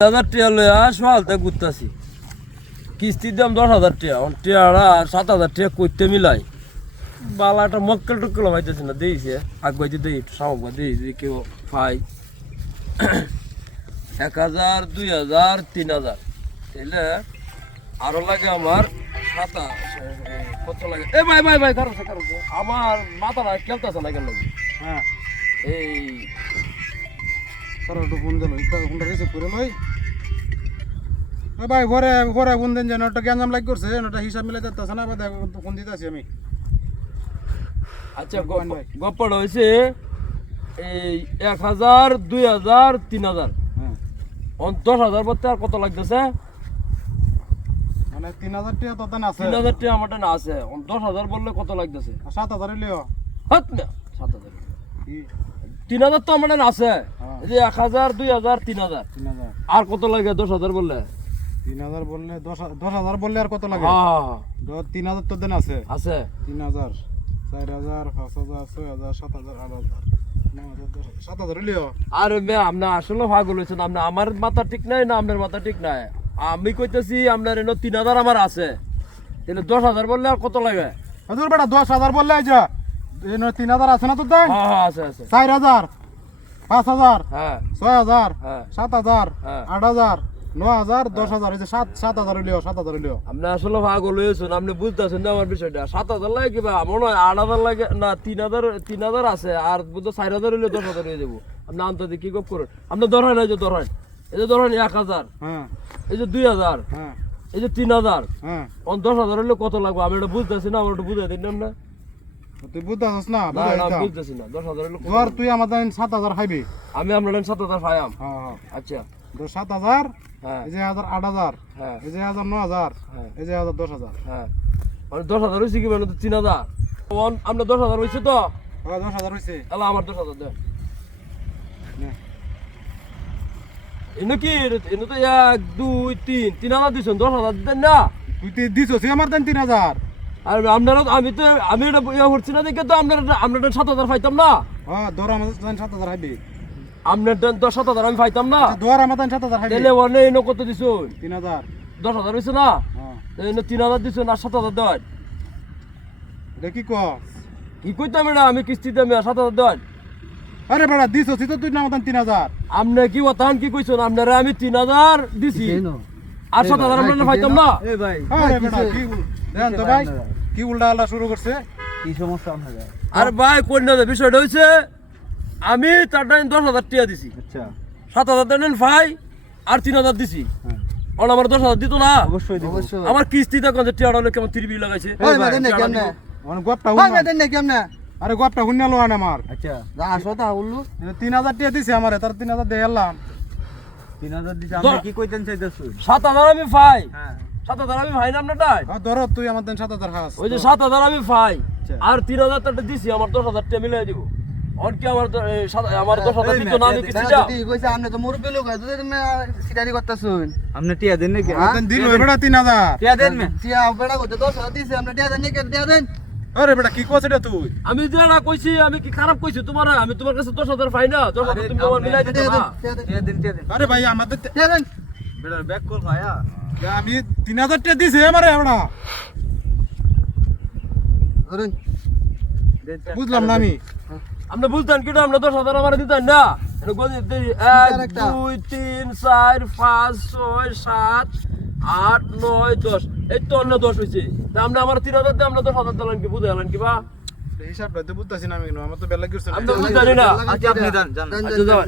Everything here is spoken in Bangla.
1000 টাকা লইয়া সকালতে ঘুরতাছি কিস্তির দাম 10,000 টাকা টিয়ারা 7,000 টাকা করতে মিলাই বালাটা মক্কেল টক্কেল পাইতেছি না দিয়েছে আগবাইতে দিই সামগ্রী দিই যদি কেউ পাই 1000 2000 3000 তাইলে আরো লাগে আমার কত লাগে এ ভাই ভাই ভাই কারণ আমার মাথাটা খেলতেছে না কেন হ্যাঁ এই কারণ ফোন দিল ফোনটা রিসিভ করে লই ভাই ঘরে ঘরে ফোন দেন যেন একটা গ্যাঞ্জাম লাগ করছে ওটা হিসাব মিলাই যাচ্ছে না বাদে ফোন দিতেছি আমি আচ্ছা গপ্পটা হয়েছে এই 1000 2000 3000 হ্যাঁ 10,000 বলতে আর কত লাগতেছে মানে 3000 টাকা তো দেন আছে 3000 টাকা আমার না আছে 10,000 বললে কত লাগতেছে 7000 লিও হাত না 7,000 কি 3000 তো আমার না আছে হ্যাঁ। এই যে 1000 2000 3000 3000 আর কত লাগে 10,000 বললে 3000 বললে 10000 বললে আর কত লাগে হ্যাঁ 3000 তো দেন আছে আছে 3000 4000 5000 6000 7000 8000 9000 7000 লিও আর আপনি আসলে পাগল হয়েছেন আপনি আমার মাথা ঠিক নাই না আপনার মাথা ঠিক নাই আমি কইতেছি আপনার এনে 3000 আমার আছে তাহলে 10,000 বললে আর কত লাগে হুজুর বেটা 10000 বললে এই যে এই 3000 আছে না তো দেন হ্যাঁ হ্যাঁ আছে আছে 4000 5000 হ্যাঁ 6000 হ্যাঁ 7000 হ্যাঁ 8000 9000 10000 এই যে 7000 লিও 7000 লিও আপনি আসলে পাগল হয়েছেন আপনি বুঝতেছেন না আমার বিষয়টা 7,000 লাগে কিবা মনে হয় 8,000 লাগে না 3,000 আছে আর বুঝতে 4,000 হইলে 10,000 হয়ে যাবো আপনি আনতে কি গপ করেন আপনি ধরেন এই যে ধরেন 1000 হ্যাঁ এই যে 2,000 হ্যাঁ এই যে 3,000 হ্যাঁ 10,000 হইলে কত লাগবে আমি এটা বুঝতেছি না আমার একটু বুঝাই দিন না তুই বুঝতাছস না না না বুঝাইতাম বুঝতেছি না 10,000 হইলে কত ধর তুই আমাদের 7000 খাইবি আমি আপনার 7,000 পাইম হ্যাঁ হ্যাঁ আচ্ছা ধর 7000 হ্যাঁ এই যে 8000 হ্যাঁ এই যে 9000 হ্যাঁ এই যে 10000 হ্যাঁ মানে 10,000 হয়েছে কি মানে 3,000 আপনার 10,000 হয়েছে তো হ্যাঁ 10000 হইছে তাহলে আমার 10,000 দেন নে এনে কি এনে তো 1 2 3 3,000 দিছেন 10,000 দেন না তুই দিছস আমার দেন 3000 আর আপনারা আমি এটা ইয়া করছি না দেখে তো আপনার 7,000 পাইতাম না হ্যাঁ ধর আমাদের 7000 খাইবি আপনার 10,000 আমি পাইতাম না ধর আমাদের 7000 খাইবি তাহলে অনে এনে কত দিছুন 3000 10,000 হয়েছে না হ্যাঁ এনে 3,000 দিছুন আর 7,000 দেন এটা কি কস কি কইতাম এটা আমি কিস্তিতে আমি 7,000 দেন আরে বেটা দিছস তো তুই না আমাদের 3000 আপনি কি ওতান কি কইছেন আপনারা আমি 3,000 দিছি আর 7,000 আমরা পাইতাম না এই ভাই আরে বেটা কি দেন তো ভাই কি উল্টা আল্লাহ শুরু করছে কি সমস্যা আপনাদের? আর ভাই কোন না বিষয়টা হইছে আমি তার টাইম 10,000 টাকা দিছি আচ্ছা 7,000 দেন ভাই আর 3,000 দিছি হ্যাঁ আর আমার 10,000 দিত না অবশ্যই দিব অবশ্যই আমার কিস্তিতে কোন টাকা হলো কেমন 3 বিল লাগাইছে ওই মেদেন না কেমনে মানে গপটা ওই হুন মেদেন না কেমনে আরে গপটা হুন নালো আন আমার আচ্ছা যা আসো তা বললু 3000 টাকা দিছে আমারে তার 3000 দিয়ে এলাম 3000 দিছে আপনি কি কইতেন চাইতেছুন? 7,000 আমি পাই হ্যাঁ 7,000 আমি পাই না আপনারটাই হ্যাঁ ধর তুই আমাদের 7000 খাস ওই যে 7,000 আমি পাই আচ্ছা। আর 3,000 টাকা দিছি আমার 10,000 টাকা মিলাই দিব আর কি আমার আমার 10,000 দিত না আমি কিস্তিটা তুই কইছ আমনে তো মুরব্বি লোক তুই তুমি সিটারি করতাছুন আপনি টিয়া দেন নাকি আমাদের দিন ওই বেটা 3000 টিয়া দেন মে টিয়া বেড়া কইতে 10 দিছে আমনে টিয়া দেন নাকি টিয়া দেন আরে বেটা কি কস এটা তুই আমি যে না কইছি আমি কি খারাপ কইছি তোমার আমি তোমার কাছে 10,000 পাই না 10,000 তুমি আমার মিলাই দিতে না টিয়া দেন আরে ভাই আমাদের টিয়া দেন বেটা ব্যাক কল ভাইয়া আমি 3000 টাকা দিছে আমারে বেটা ধরুন বুঝলাম না আমি আপনি বুঝতেন কি আমরা 10,000 আমার দিতেন না এটা গণিত দেই 1 2 3 4 5 6 7 8 9 10 এই তো অন্য 10 হইছে তা আমরা আমার 3,000 দিয়ে আমরা 10,000 দিলাম কি বুঝালেন কি বা হিসাবটা তো বুঝতাছি না আমি আমার তো বেলা করছে আমি তো বুঝতাছি না আচ্ছা আপনি দেন জান আচ্ছা, যাও।